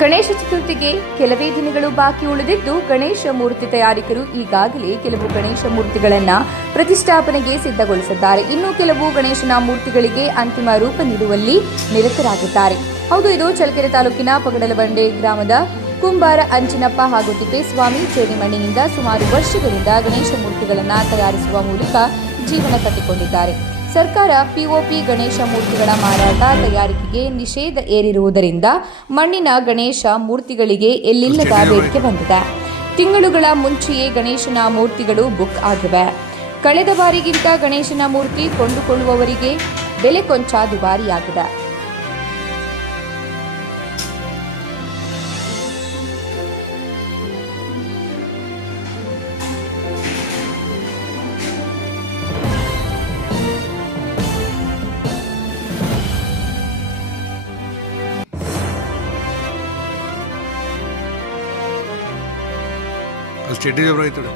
ಮೂರ್ತಿಗಳಿಗೆ ಕೆಲವೇ ದಿನಗಳು ಬಾಕಿ ಉಳಿದಿದ್ದು ಗಣೇಶ ಮೂರ್ತಿ ತಯಾರಿಕರು ಈಗಾಗಲೇ ಕೆಲವು ಗಣೇಶ ಮೂರ್ತಿಗಳನ್ನು ಪ್ರತಿಷ್ಠಾಪನೆಗೆ ಸಿದ್ಧಗೊಳಿಸಿದ್ದಾರೆ. ಇನ್ನು ಕೆಲವು ಗಣೇಶನ ಮೂರ್ತಿಗಳಿಗೆ ಅಂತಿಮ ರೂಪ ನೀಡುವಲ್ಲಿ ನಿರತರಾಗಿದ್ದಾರೆ. ಹೌದು, ಇದು ಚಳ್ಳಕೆರೆ ತಾಲೂಕಿನ ಪಗಡಲಬಂಡೆ ಗ್ರಾಮದ ಕುಂಬಾರ ಅಂಚಿನಪ್ಪ ಹಾಗೂ ತಿಪ್ಪೇಸ್ವಾಮಿ ಜೇಡಿಮಣ್ಣಿನಿಂದ ಸುಮಾರು ವರ್ಷಗಳಿಂದ ಗಣೇಶ ಮೂರ್ತಿಗಳನ್ನು ತಯಾರಿಸುವ ಮೂಲಕ ಜೀವನ ಕಟ್ಟಿಕೊಂಡಿದ್ದಾರೆ. ಸರ್ಕಾರ ಪಿಒಪಿ ಗಣೇಶ ಮೂರ್ತಿಗಳ ಮಾರಾಟ ತಯಾರಿಕೆಗೆ ನಿಷೇಧ ಏರಿರುವುದರಿಂದ ಮಣ್ಣಿನ ಗಣೇಶ ಮೂರ್ತಿಗಳಿಗೆ ಎಲ್ಲಿಲ್ಲದ ಬೇಡಿಕೆ ಬಂದಿದೆ. ತಿಂಗಳುಗಳ ಮುಂಚೆಯೇ ಗಣೇಶನ ಮೂರ್ತಿಗಳು ಬುಕ್ ಆಗಿವೆ. ಕಳೆದ ಬಾರಿಗಿಂತ ಗಣೇಶನ ಮೂರ್ತಿ ಕೊಂಡುಕೊಳ್ಳುವವರಿಗೆ ಬೆಲೆ ಕೊಂಚ ದುಬಾರಿಯಾಗಿದೆ. చెడ్డి జబరైతాడు